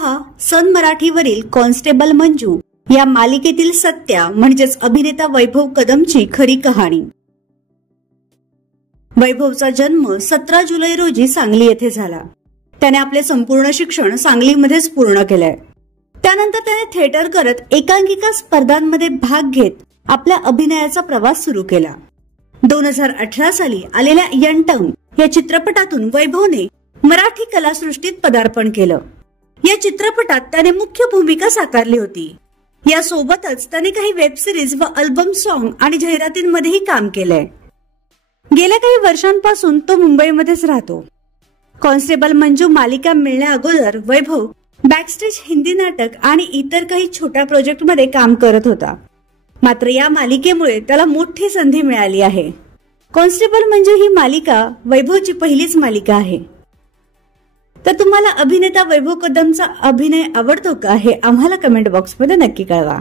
पहा सन मराठीवरील कॉन्स्टेबल मंजू या मालिकेतील सत्या म्हणजेच अभिनेता वैभव कदमची खरी कहाणी। वैभवचा जन्म 17 जुलै रोजी सांगली येथे झाला। त्याने आपले संपूर्ण शिक्षण सांगलीमध्येच पूर्ण केलंय। त्यानंतर त्याने थिएटर करत एकांकिका स्पर्धांमध्ये भाग घेत आपल्या अभिनयाचा प्रवास सुरू केला। 2018 साली आलेल्या यंटम या चित्रपटातून वैभवने मराठी कलासृष्टीत पदार्पण केलं। या चित्रपटात त्याने मुख्य भूमिका साकारली होती। यासोबतच त्याने काही वेब सिरीज व अल्बम सॉन्ग आणि जाहिरातींमध्येही काम केलंय। गेल्या काही वर्षांपासून तो मुंबईमध्येच राहतो। कॉन्स्टेबल मंजू मालिका मिळण्या अगोदर वैभव बॅकस्टेज हिंदी नाटक आणि इतर काही छोट्या प्रोजेक्टमध्ये काम करत होता। मात्र या मालिकेमुळे त्याला मोठी संधी मिळाली आहे। कॉन्स्टेबल मंजू ही मालिका वैभवची पहिलीच मालिका आहे। तर तुम्हाला अभिनेता वैभव कदमचा अभिनय आवडतो का हे आम्हाला कमेंट बॉक्समध्ये नक्की कळवा।